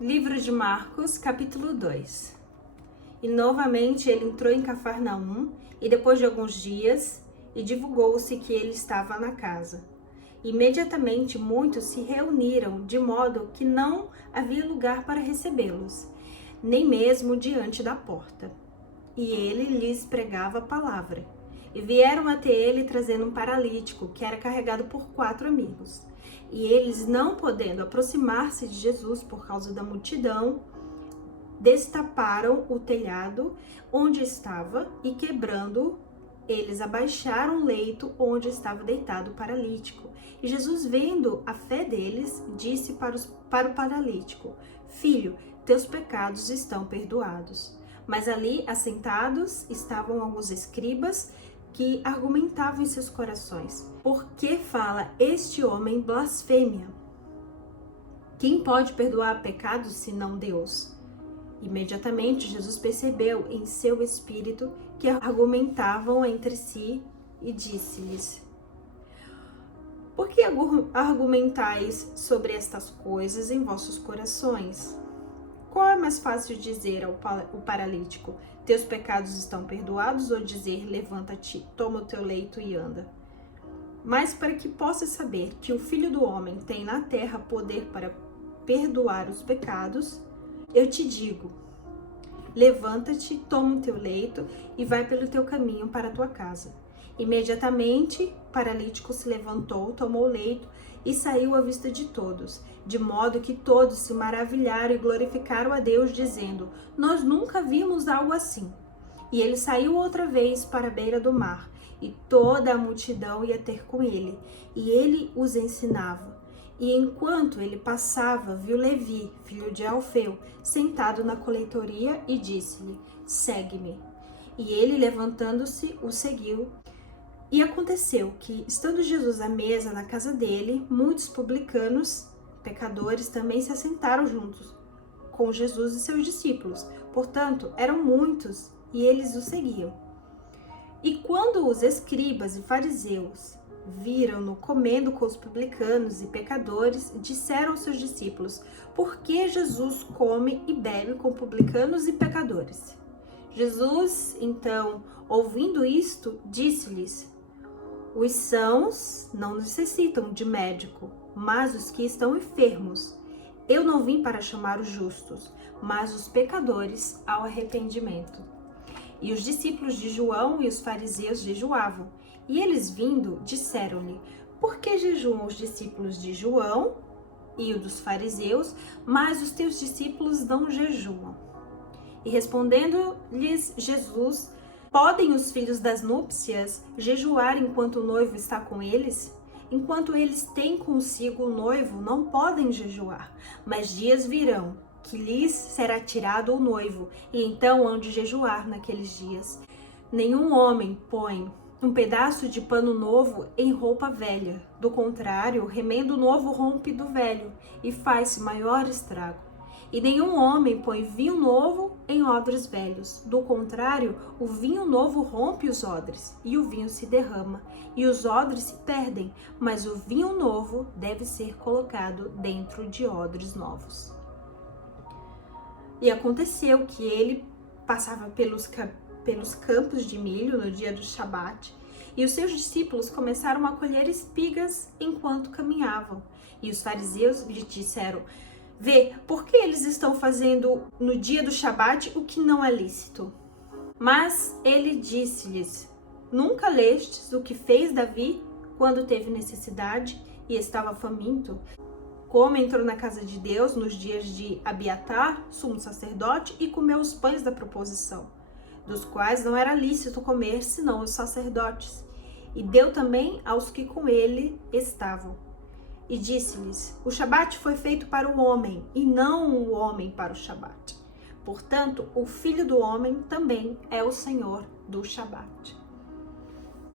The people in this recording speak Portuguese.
Livro de Marcos, capítulo 2. E novamente ele entrou em Cafarnaum, e depois de alguns dias, e divulgou-se que ele estava na casa. Imediatamente muitos se reuniram, de modo que não havia lugar para recebê-los, nem mesmo diante da porta. E ele lhes pregava a palavra. E vieram até ele trazendo um paralítico, que era carregado por 4 amigos. E eles, não podendo aproximar-se de Jesus por causa da multidão, destaparam o telhado onde estava e, quebrando, eles abaixaram o leito onde estava deitado o paralítico. E Jesus, vendo a fé deles, disse para o paralítico: Filho, teus pecados estão perdoados. Mas ali, assentados, estavam alguns escribas que argumentavam em seus corações: por que fala este homem blasfêmia? Quem pode perdoar pecados senão Deus? Imediatamente Jesus percebeu em seu espírito que argumentavam entre si e disse-lhes: por que argumentais sobre estas coisas em vossos corações? Qual é mais fácil dizer ao paralítico: teus pecados estão perdoados, ou dizer: levanta-te, toma o teu leito e anda? Mas para que possas saber que o Filho do Homem tem na terra poder para perdoar os pecados, eu te digo: levanta-te, toma o teu leito e vai pelo teu caminho para a tua casa. Imediatamente, o paralítico se levantou, tomou o leito e saiu à vista de todos, de modo que todos se maravilharam e glorificaram a Deus, dizendo: nós nunca vimos algo assim. E ele saiu outra vez para a beira do mar, e toda a multidão ia ter com ele, e ele os ensinava. E enquanto ele passava, viu Levi, filho de Alfeu, sentado na coletoria, e disse-lhe: segue-me. E ele, levantando-se, o seguiu. E aconteceu que, estando Jesus à mesa na casa dele, muitos publicanos, pecadores, também se assentaram juntos com Jesus e seus discípulos. Portanto, eram muitos, e eles o seguiam. E quando os escribas e fariseus viram-no comendo com os publicanos e pecadores, disseram aos seus discípulos: por que Jesus come e bebe com publicanos e pecadores? Jesus, então, ouvindo isto, disse-lhes: os sãos não necessitam de médico, mas os que estão enfermos. Eu não vim para chamar os justos, mas os pecadores ao arrependimento. E os discípulos de João e os fariseus jejuavam. E eles, vindo, disseram-lhe: por que jejuam os discípulos de João e o dos fariseus, mas os teus discípulos não jejuam? E respondendo-lhes Jesus: podem os filhos das núpcias jejuar enquanto o noivo está com eles? Enquanto eles têm consigo o noivo, não podem jejuar. Mas dias virão que lhes será tirado o noivo, e então hão de jejuar naqueles dias. Nenhum homem põe um pedaço de pano novo em roupa velha. Do contrário, o remendo novo rompe do velho, e faz-se maior estrago. E nenhum homem põe vinho novo em odres velhos. Do contrário, o vinho novo rompe os odres, e o vinho se derrama, e os odres se perdem, mas o vinho novo deve ser colocado dentro de odres novos. E aconteceu que ele passava pelos campos de milho no dia do Shabat, e os seus discípulos começaram a colher espigas enquanto caminhavam. E os fariseus lhe disseram: vê, por que eles estão fazendo no dia do Shabat o que não é lícito? Mas ele disse-lhes: nunca lestes o que fez Davi quando teve necessidade e estava faminto? Como entrou na casa de Deus nos dias de Abiatar, sumo sacerdote, e comeu os pães da proposição, dos quais não era lícito comer senão os sacerdotes, e deu também aos que com ele estavam. E disse-lhes: o Shabat foi feito para o homem, e não o homem para o Shabat. Portanto, o Filho do Homem também é o Senhor do Shabat.